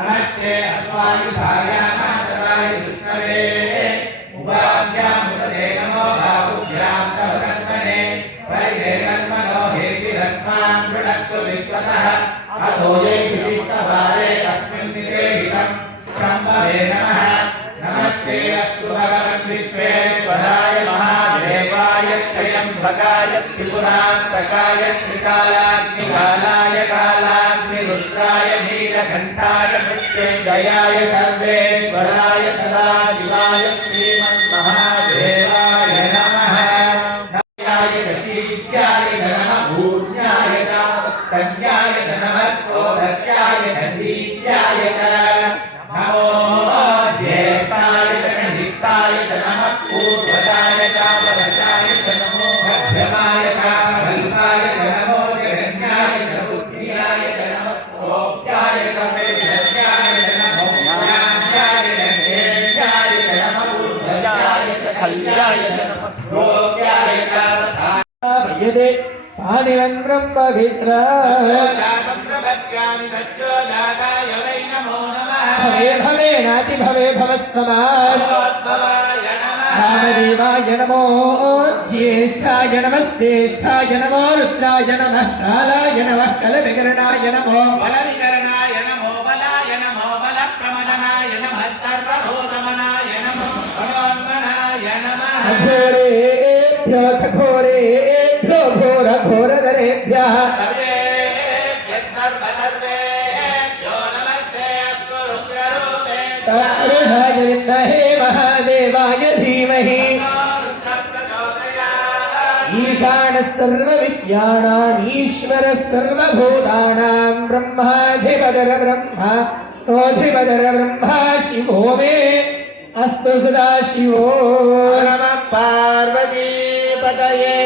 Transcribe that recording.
नमस्ते अस्वायुधाय मातराय दुष्करे उपाभ्यां मुदते नमो बाहुभ्यां तव तन्मने परिदे तन्मनो हेतिरस्मान् पृणक्तु विश्वतः अतो ये क्षितिस्तवारे अस्मिन् निदेहितं शम्भवे नमः नमस्ते अस्तु भगवन् विश्वेश्वराय महादेवाय त्र्यम्बकाय त्रिपुरान्तकाय त्रिकालाग्निकालाय कालाग्निरुद्राय नीलकण्ठाय मृत्युञ्जयाय सर्वेश्वराय सदाशिवाय श्रीमन्महादेवाय नमः नमः शीघ्राय नमः भूर्याय संज्ञाय नमः स्रोतस्याय धीर्याय नमो ज्येष्ठाय गणहिताय नमः पूर्वजाय वरदाय नमो मध्यमाय कल्पाय नमो जगन्याय बुद्धियाय नमः सोऽप्याय वेद्याय नमो ज्ञानाय ज्ञेयाय नमः पूर्वजाय कल्याय नमः रोग्याय नमः पाणिरं ब्रह्मभिद्रा भवे भवे नाति भवे भवस्तमात् वामदेवाय नमो ज्येष्ठाय नमः श्रेष्ठाय नमो रुद्राय नमः कालाय नमः कलविकरणाय नमो बलविकरणाय नमो बलाय नमो बलप्रमदनाय नमः सर्वभूतमनाय नमो भगवन्मनाय नमः घोरेभ्यो घोरेभ्यो घोर घोरधरेभ्यः तत्पुरुषाय विद्महे महादेवाय धीमहि ईशानः सर्वविद्यानाम् ईश्वरः सर्वभूतानां ब्रह्माधिपतिर्ब्रह्मा तोऽधिपतिर्ब्रह्मा शिवो मे अस्तु सदा शिवो नमः पार्वतीपतये